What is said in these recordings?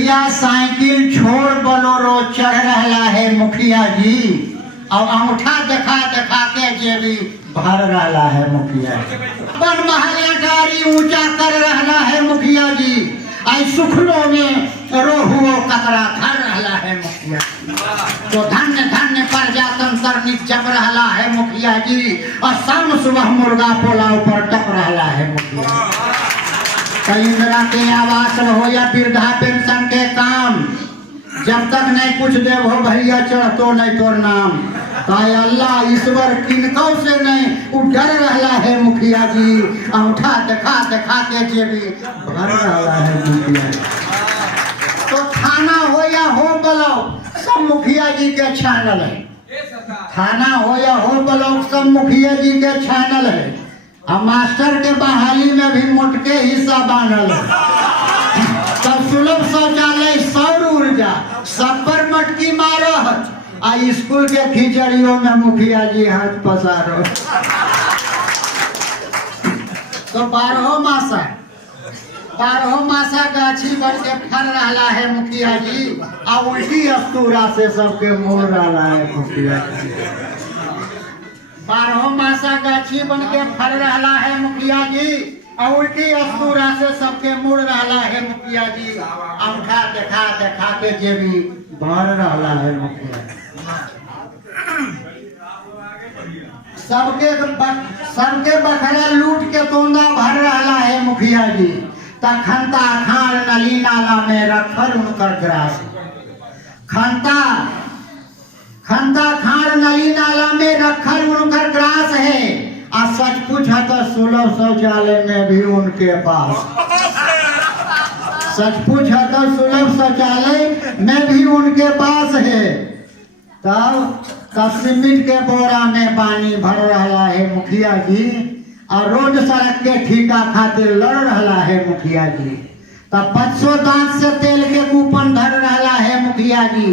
बुढ़िया साइकिल छोड़ बोलोरो चढ़ रहा है मुखिया जी, और अंगूठा देखा देखा के जेबी भर रहा है मुखिया जी। अपन महल गाड़ी ऊंचा कर रहा है मुखिया जी, आई सुखलो में रोहुओ कतरा धर रहा है मुखिया जी। तो धन्य धन्य प्रजातंत्र जम रहा है मुखिया जी, और शाम सुबह मुर्गा पोलाव पर टप रहा है मुखिया। इंदिरा के आवास हो या वृद्धा पेंशन के काम, जब तक नहीं कुछ देव हो भैया चढ़तो नहीं तोर नाम। ताई अल्लाह ईश्वर किनको से नहीं उ डर रहा है मुखिया जी, अंगूठा देखा देखा के जेबी भर रहा है मुखिया। तो थाना हो या हो ब्लॉक सब मुखिया जी के चैनल है, थाना हो या हो ब्लॉक सब मुखिया जी के चैनल है। और मास्टर के बहाली में भी मोटके हिस्सा बांधल है। तब सुलभ शौचालय सौर ऊर्जा सब पर मटकी मारो, आ स्कूल के खिचड़ियों में मुखिया जी हाथ पसारो। तो बारहो मासा गाछी बन के फल रहा है मुखिया जी, और उल्टी अस्तूरा से सबके मोड़ रहा है मुखिया जी। बारहो मासा गाछी बन के फल रहा है मुखिया जी, और उल्टी अस्तूरा से सबके मुड़ रहा है मुखिया जी। अंगूठा देखा देखा के जेबी भर रहा है मुखिया। सबके बखरा लूट के तोंदा भर रहा है मुखिया जी। खंता खान नली नाला में रखल उनकर ग्रास, खंता खान नली नाला में रखल उनकर ग्रास है। और सच पूछ है तो सुलभ शौचालय में भी उनके पास, सच पूछ है तो सुलभ शौचालय में भी उनके पास है। तब सीमेंट के बोरा में पानी भर रहा है मुखिया जी, और रोड सड़क के ठेका खातिर लड़ रहा है मुखिया जी। तब 500 दांत से तेल के कूपन धर रहा है मुखिया जी।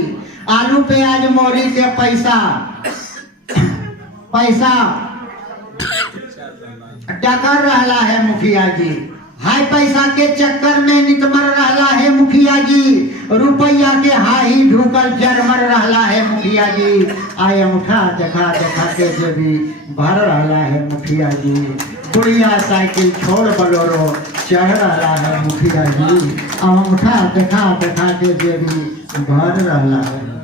आलू प्याज मोरी के पैसा टकर रहा है मुखिया जी। हाई पैसा के चक्कर में नितमर रहा है मुखिया जी। रुपया के हाई ढूकल जरमर रहा है मुखिया जी। आए अंगूठा देखा देखा के जेबी भर रहा है मुखिया जी। बुढ़िया साइकिल छोड़ बोलोरो चढ़ रहा है मुखिया जी, अंगूठा देखा देखा के जेबी भर रहा है।